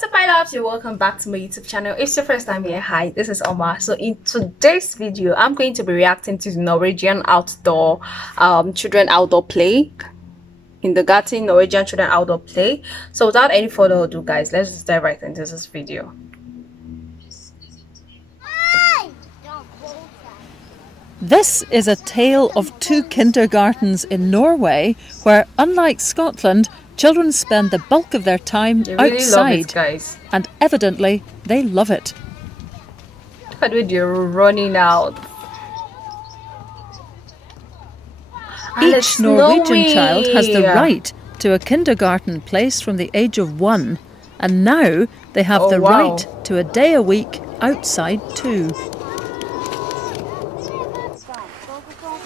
So my loves, you're welcome back to my YouTube channel. If it's your first time here, hi, this is Omar. So in today's video, I'm going to be reacting to the Norwegian outdoor children outdoor play, kindergarten Norwegian children outdoor play. So without any further ado, guys, let's just dive right into this video. This is a tale of two kindergartens in Norway where, unlike Scotland, children spend the bulk of their time They really outside, love it, guys. and evidently they love it. Look at it, you're running out. And Each Norwegian child has the right to a kindergarten place from the age of 1, and now they have the right to a day a week outside too.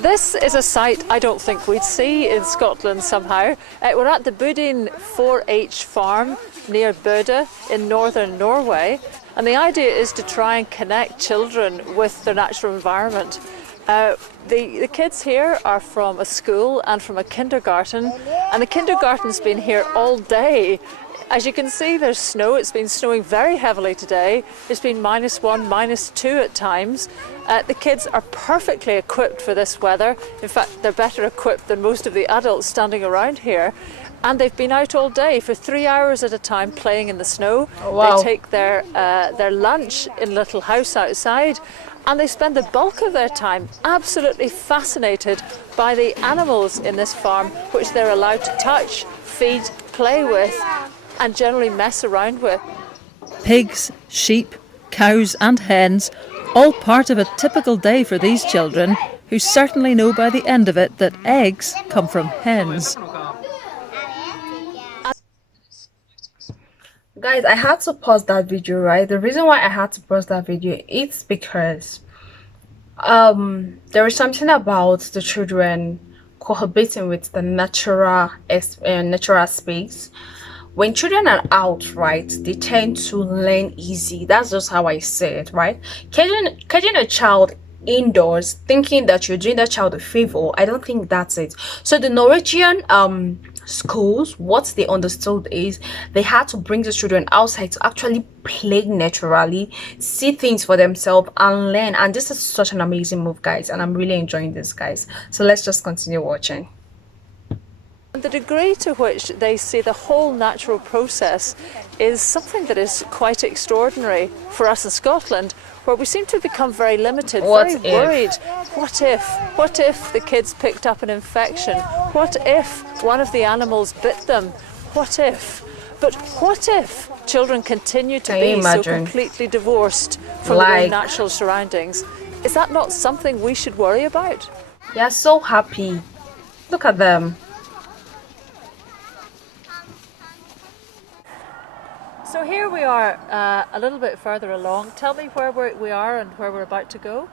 This is a sight I don't think we'd see in Scotland somehow. We're at the Budin 4-H farm near Bøde in northern Norway, and the idea is to try and connect children with their natural environment. The kids here are from a school and from a kindergarten, and the kindergarten's been here all day. As you can see, there's snow. It's been snowing very heavily today. It's been -1, -2 at times. The kids are perfectly equipped for this weather. In fact, they're better equipped than most of the adults standing around here. And they've been out all day for 3 hours at a time playing in the snow. Oh, wow. They take their lunch in a little house outside, and they spend the bulk of their time absolutely fascinated by the animals in this farm, which they're allowed to touch, feed, play with, and generally mess around with. Pigs, sheep, cows and hens, all part of a typical day for these children, who certainly know by the end of it that eggs come from hens. Guys, I had to pause that video, right? The reason why I had to pause that video is because there is something about the children cohabiting with the natural space. When children are out, right, they tend to learn easy. That's just how I say it, right? Catching a child indoors thinking that you're doing that child a favor, I don't think that's it. So the Norwegian schools, what they understood is they had to bring the children outside to actually play naturally, see things for themselves and learn. And this is such an amazing move, guys, and I'm really enjoying this, guys. So let's just continue watching. The degree to which they see the whole natural process is something that is quite extraordinary for us in Scotland, where we seem to become very limited, very worried. What if the kids picked up an infection? What if one of the animals bit them? What if? But what if children continue to be so completely divorced from their natural surroundings? Is that not something we should worry about? They're so happy. Look at them. So here we are a little bit further along. Tell me where we are and where we're about to go.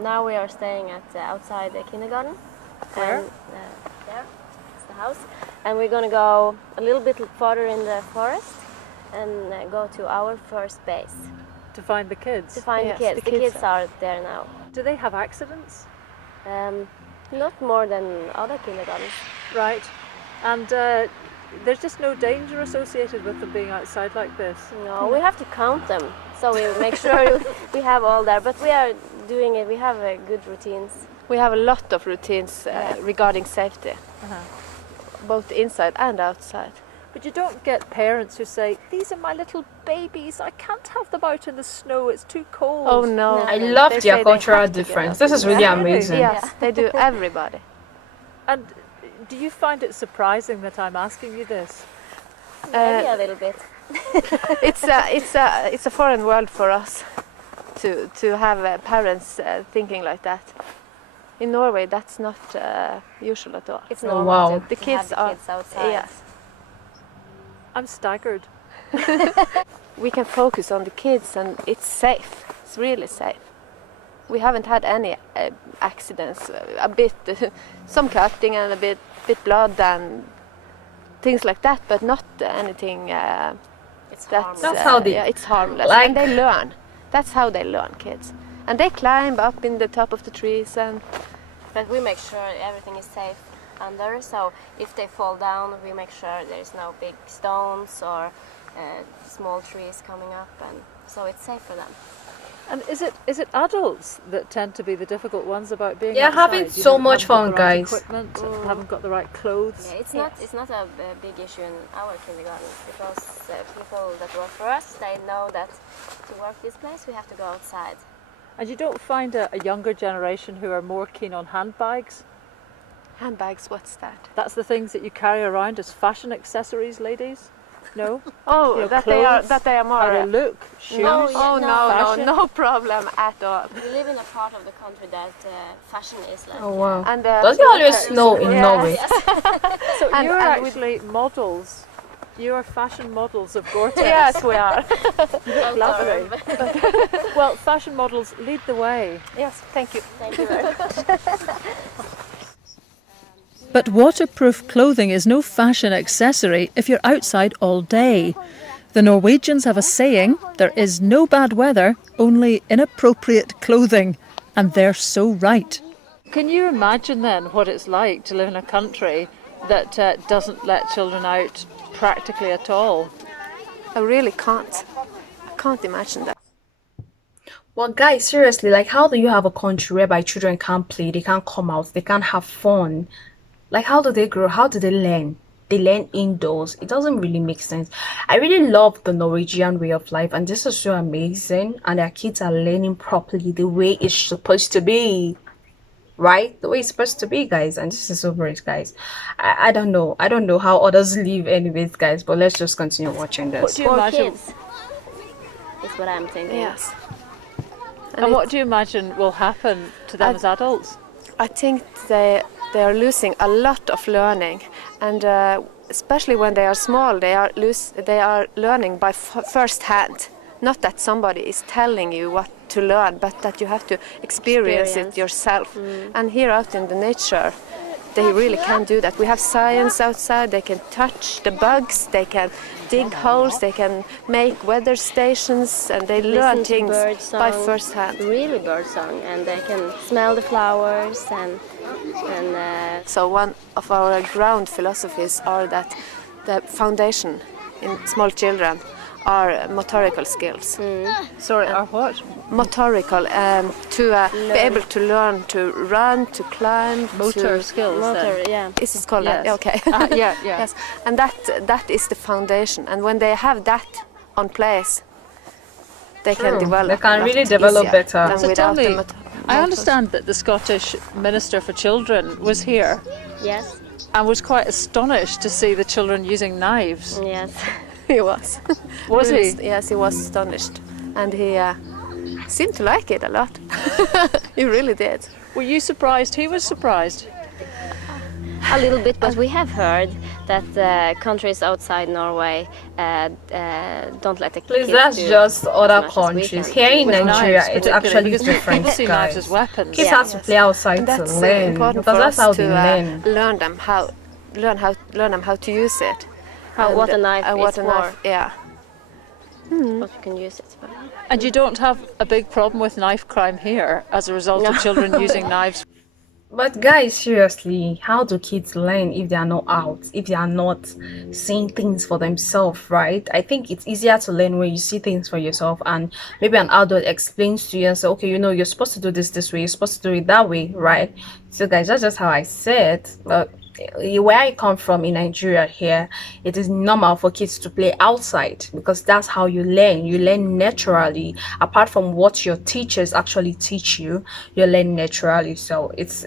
Now we are staying at outside the kindergarten. Where? And, there, it's the house. And we're going to go a little bit further in the forest and go to our first base. To find the kids? To find the kids. The kids are there now. Do they have accidents? Not more than other kindergartens. Right. And there's just no danger associated with them being outside like this? No, we have to count them, so we make sure we have all there. But we are doing it, we have good routines. We have a lot of routines regarding safety, both inside and outside. But you don't get parents who say, these are my little babies, I can't have them out in the snow, it's too cold. Oh no. I love their cultural difference. This is really amazing. Yes, they do, everybody. And do you find it surprising that I'm asking you this? Maybe a little bit. It's a foreign world for us to have parents thinking like that. In Norway, that's not usual at all. It's normal the kids are kids outside. Yes. I'm staggered. We can focus on the kids, and it's safe. It's really safe. We haven't had any accidents. A bit, some cutting and a bit blood and things like that, but not anything. It's harmless. It's harmless, and they learn. That's how they learn, kids. And they climb up in the top of the trees, but we make sure everything is safe under. So if they fall down, we make sure there's no big stones or small trees coming up, and so it's safe for them. And is it adults that tend to be the difficult ones about being Yeah, outside? having You so know, much haven't got fun, the right guys. Equipment, haven't got the right clothes. Yeah, it's not a big issue in our kindergarten, because people that work for us, they know that to work this place we have to go outside. And you don't find a younger generation who are more keen on handbags? Handbags, what's that? That's the things that you carry around as fashion accessories, ladies? No? Oh, You know, that clothes, they are more. how they look, shoes. No, fashion? no problem at all. Oh, We live in a part of the country that fashion is like. Oh wow. And Does it always snow in Norway? So And- you're and actually models. You are fashion models of Gore-Tex. Yes, we are. You look lovely. Well, fashion models, lead the way. Yes, thank you. Thank you very much. But waterproof clothing is no fashion accessory if you're outside all day. The Norwegians have a saying, there is no bad weather, only inappropriate clothing. And they're so right. Can you imagine then what it's like to live in a country that doesn't let children out practically at all? I really can't. I can't imagine that. Well, guys, seriously, like, how do you have a country whereby children can't play, they can't come out, they can't have fun? Like, how do they grow? How do they learn? They learn indoors. It doesn't really make sense. I really love the Norwegian way of life, and this is so amazing. And their kids are learning properly the way it's supposed to be, right? The way it's supposed to be, guys. And this is so great, guys. I don't know. I don't know how others live, anyways, guys. But let's just continue watching What this. do you For imagine? kids, is what I'm thinking. Yes. And what do you imagine will happen to them as adults? I think they are losing a lot of learning, and especially when they are small, they are learning by first hand. Not that somebody is telling you what to learn, but that you have to experience it yourself. And here out in the nature, they really can do that. We have science outside. They can touch the bugs. They can dig holes. They can make weather stations, and they learn things by first hand. Really bird song, and they can smell the flowers and So one of our ground philosophies are that the foundation in small children are motorical skills. Sorry, or what? Motorical, to be able to learn to run, to climb, Motor skills then. yeah. Is it called Yes. that? Okay. Yeah. Yes, and that is the foundation. And when they have that on place, they can True. develop. They can a lot really develop easier better. than So tell without the me, I motors. understand that the Scottish Minister for Children was here Yes, and was quite astonished to see the children using knives. yes. He was. Was he? Yes, he was astonished, and he seemed to like it a lot. He really did. Were you surprised? He was surprised. A little bit, but we have heard that countries outside Norway don't let the Please, kids that's do just as other much as we countries. can. Here in With Nigeria, knives, it's particularly, actually because different, people see knives as guys. weapons. Kids Yeah. have to play outside And to that's learn, important because for that's us how to they learn. learn them how to use it. What a knife what is a for. knife, yeah. What you can use it for. And you don't have a big problem with knife crime here as a result of children using knives. But guys, seriously, how do kids learn if they are not out, if they are not seeing things for themselves, right? I think it's easier to learn when you see things for yourself, and maybe an adult explains to you and say, okay, you know, you're supposed to do this way, you're supposed to do it that way, right? So guys, that's just how I said. But where I come from in Nigeria here, it is normal for kids to play outside, because that's how you learn. You learn naturally. Apart from what your teachers actually teach you, you learn naturally. So it's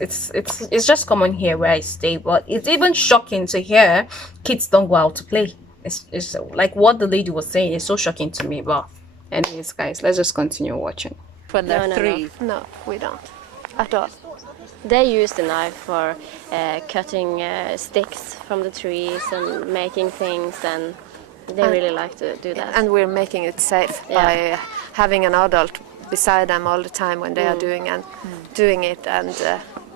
just common here where I stay. But it's even shocking to hear kids don't go out to play. It's like what the lady was saying is so shocking to me. But anyways, guys, let's just continue watching. When they're No. 3. No, we don't at all. They use the knife for cutting sticks from the trees and making things, and they really like to do that. And we're making it safe by having an adult beside them all the time when they are doing it, and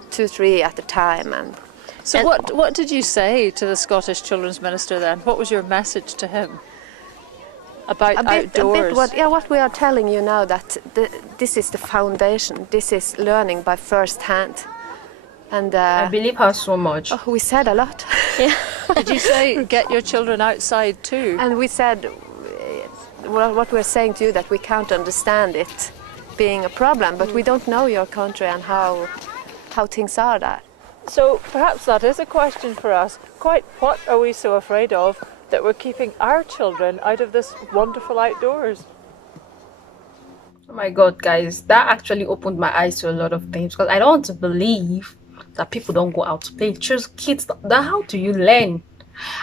2-3 at a time. And So what did you say to the Scottish Children's Minister then? What was your message to him about outdoors? what we are telling you now, that this is the foundation. This is learning by first hand. And I believe her so much. we said a lot. Did you say get your children outside too? And we said what we're saying to you, that we can't understand it being a problem, but we don't know your country and how things are there. So perhaps that is a question for us. Quite what are we so afraid of that we're keeping our children out of this wonderful outdoors? Oh my god, guys, that actually opened my eyes to a lot of things, because I don't want to believe that people don't go out to play. Just kids, how do you learn?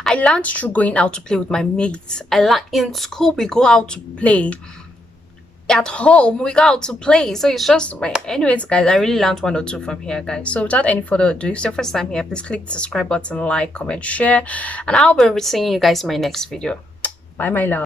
I learned through going out to play with my mates. I learned in school, we go out to play. At home, we go out to play. So it's just, anyways, guys, I really learned one or two from here, guys. So without any further ado, if it's your first time here, please click the subscribe button, like, comment, share, and I'll be seeing you guys in my next video. Bye, my love.